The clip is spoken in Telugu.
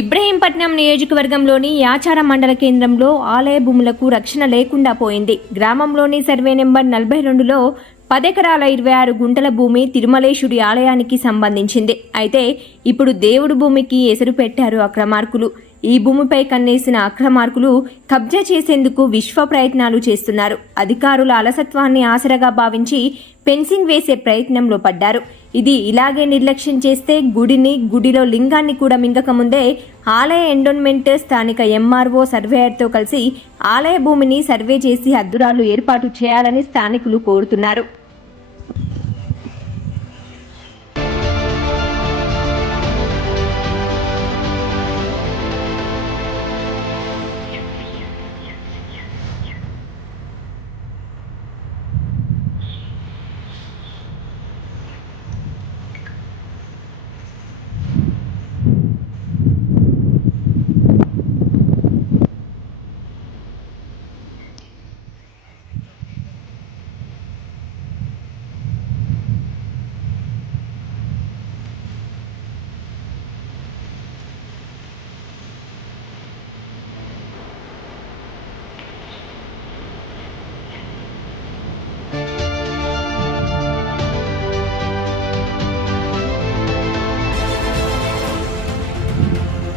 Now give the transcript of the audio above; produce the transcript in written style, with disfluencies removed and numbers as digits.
ఇబ్రహీంపట్నం నియోజకవర్గంలోని యాచారం మండల కేంద్రంలో ఆలయ భూములకు రక్షణ లేకుండా పోయింది. గ్రామంలోని సర్వే నెంబర్ 42లో 10 ఎకరాల 26 గుంటల భూమి తిరుమలేశుడి ఆలయానికి సంబంధించింది. అయితే ఇప్పుడు దేవుడి భూమికి ఎసరు పెట్టారు అక్రమార్కులు. ఈ భూమిపై కన్నేసిన అక్రమార్కులు కబ్జా చేసేందుకు విశ్వ ప్రయత్నాలు చేస్తున్నారు. అధికారుల అలసత్వాన్ని ఆసరగా భావించి ఫెన్సింగ్ వేసే ప్రయత్నంలో పడ్డారు. ఇది ఇలాగే నిర్లక్ష్యం చేస్తే గుడిలో లింగాన్ని కూడా మింగకముందే ఆలయ ఎండోన్మెంట్ స్థానిక ఎంఆర్ఓ సర్వేయర్తో కలిసి ఆలయ భూమిని సర్వే చేసి హద్దురాలు ఏర్పాటు చేయాలని స్థానికులు కోరుతున్నారు.